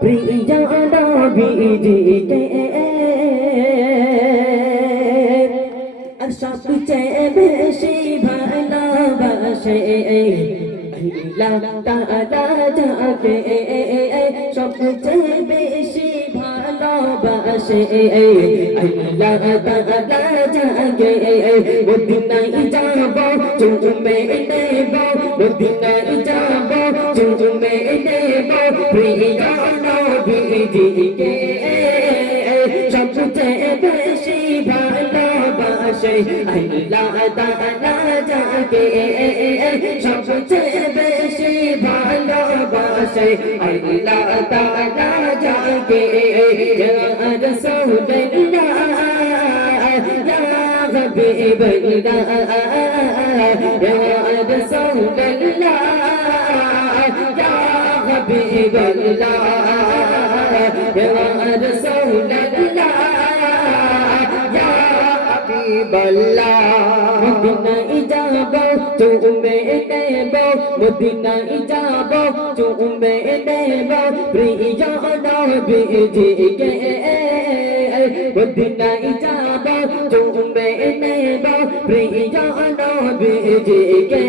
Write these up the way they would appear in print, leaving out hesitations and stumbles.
প্রিয়া নবীজিকে আর সবচেয়ে বেশি ভালোবাসে আল্লাহ তাআলা যাকে সবচেয়ে বেশি ভালোবাসে আল্লাহ তাআলা যাকে মদিনায় যাব চুমে নেব মদিনায় যাব চুমে নেব প্রিয়া নবীজিকে সবচেয়ে বেশি ভালোবাসে আল্লাহ তাআলা যাকে সবচেয়ে বেশি ভালোবাসে আল্লাহ তাআলা যাকে ইয়া রাসূলুল্লাহ ইয়া হাবিবাল্লাহ ইয়া রাসূলুল্লাহ ইয়া হাবিবাল্লাহ ইয়া রাসূলুল্লাহ ইয়া হাবিবাল্লাহ মদিনায় যাব চুমে নেব মদিনায় যাব চুমে নেব প্রিয়া নবীজিকে মদিনায় যাব চুমে নেব প্রিয়া নবীজিকে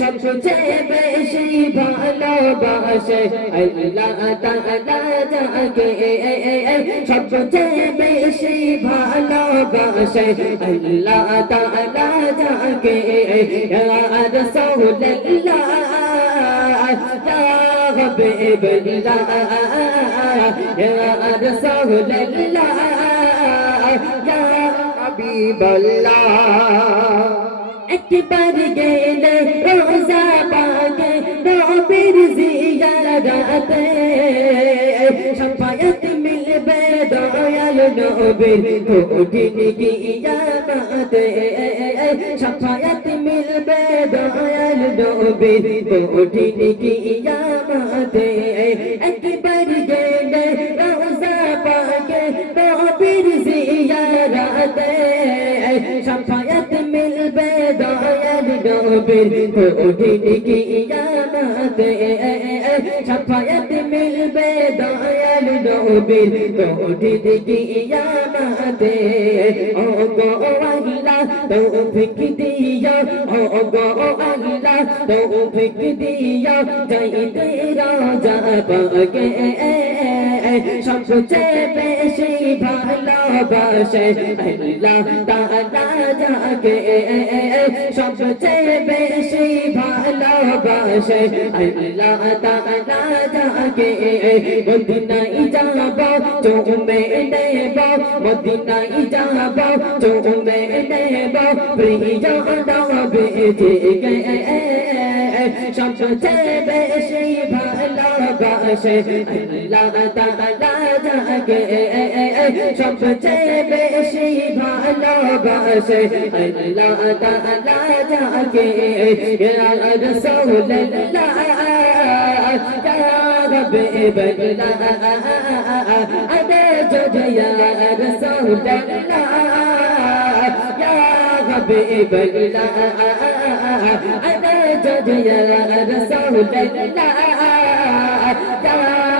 সবচেয়ে বেশি ভালোবাসে আল্লাহ তাআলা যাকে সবচেয়ে বেশি ভালোবাসে আল্লাহ তাআলা যাকে ইয়া রাসূলুল্লাহ ইয়া হাবিবাল্লাহ ইয়া রাসূলুল্লাহ ইয়া হাবিবাল্লাহ একবার গেলে রোজা পাকে নবীর জিয়ারতে শাফায়াত মিলবে দয়াল নবীর কঠিন কিয়ামতে শাফায়াত মিলবে দয়াল নবীর কঠিন কিয়ামতে একবার গেলে রোজা পাকে নবীর জিয়ারতে শাফায়াত মিলবে দয়াল নবীর কঠিন কিয়ামতে শাফায়াত মিলবে দয়াল নবীর কঠিন কিয়ামতে ও গো আল্লাহ তৌফিক দিও ও গো আল্লাহ তৌফিক দিও যাইতে রাজা পাকে সবচেয়ে বেশি ভালোবাসে আল্লাহ তাআলা যাকে সবচেয়ে বেশি ভালোবাসে আল্লাহ তাআলা যাকে মদিনায় যাব চুমে নেব মদিনায় যাব চুমে নেব প্রিয়া নবীজিকে সবচেয়ে বেশি ভালোবাসে আল্লাহ তাআলা যাকে সবচেয়ে বেশি ভালোবাসে আল্লাহ তাআলা যাকে ইয়া রাসূলুল্লাহ ইয়া হাবিবাল্লাহ আদে জোজে ইয়া রাসূলুল্লাহ ইয়া হাবিবাল্লাহ আদে জোজে ইয়া রাসূলুল্লাহ ইয়া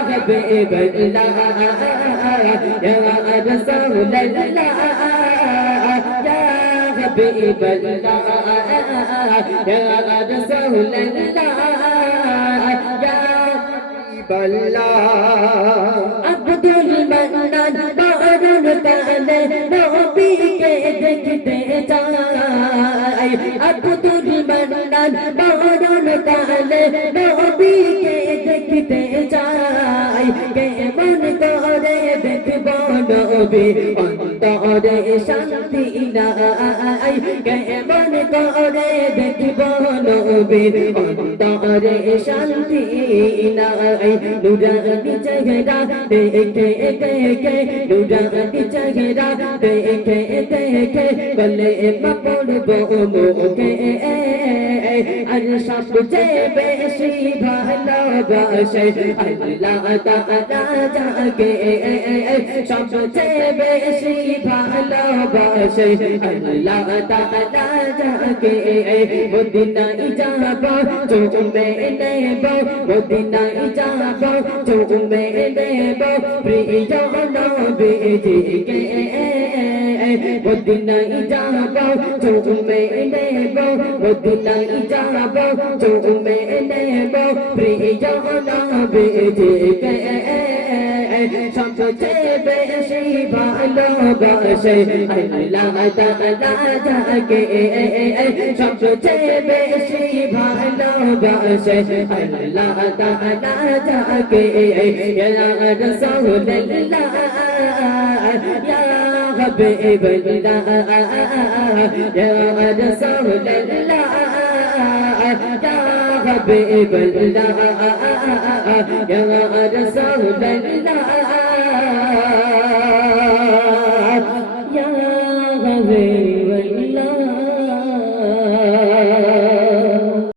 হাবিবাল্লাহ ইয়া রাসূলুল্লাহ ইয়া হাবিবাল্লাহ ইয়া রাসূলুল্লাহ ইয়া হাবিবাল্লাহ আব্দুল মান্নান বারুন তালে নবীকে দেখতে চাই আব্দুল মান্নান বারুন তালে নবীকে দেখতে চাই কেমন করে দেখব নবী অন্তরে শান্তি নাই কেমন করে দেখব নবী অন্তরে শান্তি নাই নুরানি চেহারা দেখে দেখে নুরানি চেহারা দেখে দেখে বলে পড়ব মুখে আর সবচেয়ে বেশি ভালোবাসে আল্লাহ তাআলা যাকে সবচেয়ে বেশি ভালোবাসে আল্লাহ তাআলা যাকে মদিনায় যাব চুমে নেব মদিনায় যাব চুমে নেব প্রিয় নবীজিকে মদিনায় যাব চুমে নেব মদিনায় যাব চুমে নেব প্রিয় নবীজিকে সবচেয়ে বেশি ভালোবাসে আল্লাহ তাআলা যাকে সবচেয়ে বেশি ভালোবাসে আল্লাহ তাআলা যাকে ইয়া রাসূলুল্লাহ ইয়া হাবিবাল্লাহ ইয়া রাসূলুল্লাহ ইয়া হাবিবাল্লাহ ইয়া রাসূলুল্লাহ